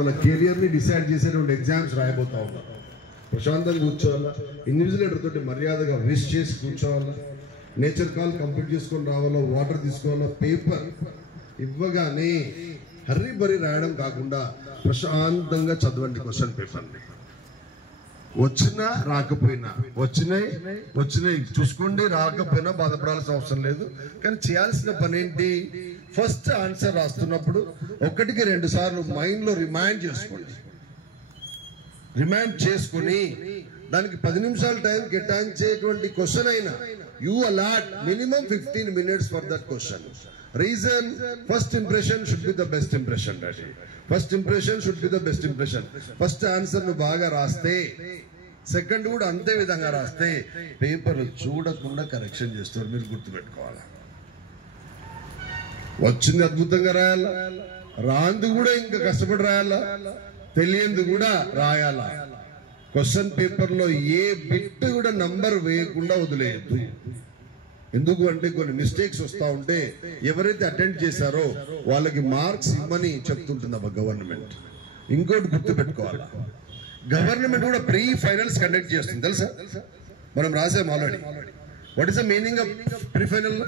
మన కెరియర్ని డిసైడ్ చేసేటువంటి ఎగ్జామ్స్ రాయబోతా ఉన్నాం. ప్రశాంతంగా కూర్చోవాలా, ఇన్విజిలేటర్ తోటి మర్యాదగా విష్ చేసి కూర్చోవాలా, నేచర్ కాల్ కంప్లీట్ చేసుకొని రావాలా, వాటర్ తీసుకోవాలా, పేపర్ ఇవ్వగానే హర్రీ బరి రాయడం కాకుండా ప్రశాంతంగా చదవండి క్వశ్చన్ పేపర్ని. వచ్చినా రాకపోయినా వచ్చినాయి చూసుకోండి, రాకపోయినా బాధపడాల్సిన అవసరం లేదు. కానీ చేయాల్సిన పని ఏంటి? ఫస్ట్ ఆన్సర్ రాస్తున్నప్పుడు 1-2 సార్లు మైండ్లో రిమైండ్ చేసుకొని దానికి 10 నిమిషాల టైం కేటాయించేటువంటి క్వశ్చన్ అయినా you a lot minimum 15 minutes for that question. Reason, first impression should be the best impression. First answer ను బాగా రాస్తే సెకండ్ కూడా అంతే విధంగా రాస్తే పేపర్లు చూడకుండా కరెక్షన్ చేస్తారు. మీరు గుర్తుపెట్టుకోవాలా. వచ్చింది అద్భుతంగా రాయాలా, రాంది కూడా ఇంకా కష్టపడి రాయాలా, తెలియంది కూడా రాయాలా. క్వశ్చన్ పేపర్ లో ఏ బిట్ కూడా నంబర్ వేయకుండా వదిలేయద్దు. ఎందుకు అంటే కొన్ని మిస్టేక్స్ వస్తూ ఉంటే ఎవరైతే అటెండ్ చేశారో వాళ్ళకి మార్క్స్ ఇవ్వమని చెప్తుంటుందమ్మా గవర్నమెంట్. ఇంకోటి గుర్తు పెట్టుకోవాలి, గవర్నమెంట్ కూడా ప్రీ ఫైనల్స్ కండక్ట్ చేస్తుంది తెలుసా. మనం రాసాం already. What is the meaning of pre final?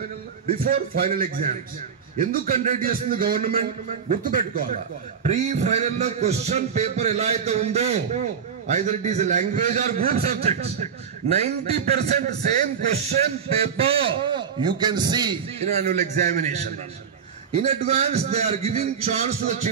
Before final exams. ఎందుకు కండక్ట్ చేస్తుంది గవర్నమెంట్? గుర్తు పెట్టుకోవాలా. ప్రీ ఫైనల్ లో క్వశ్చన్ పేపర్ ఎలా అయితే ఉందో, either it is a language or group subjects, 90% same question paper you can see in annual examination. In advance they are giving chance to the children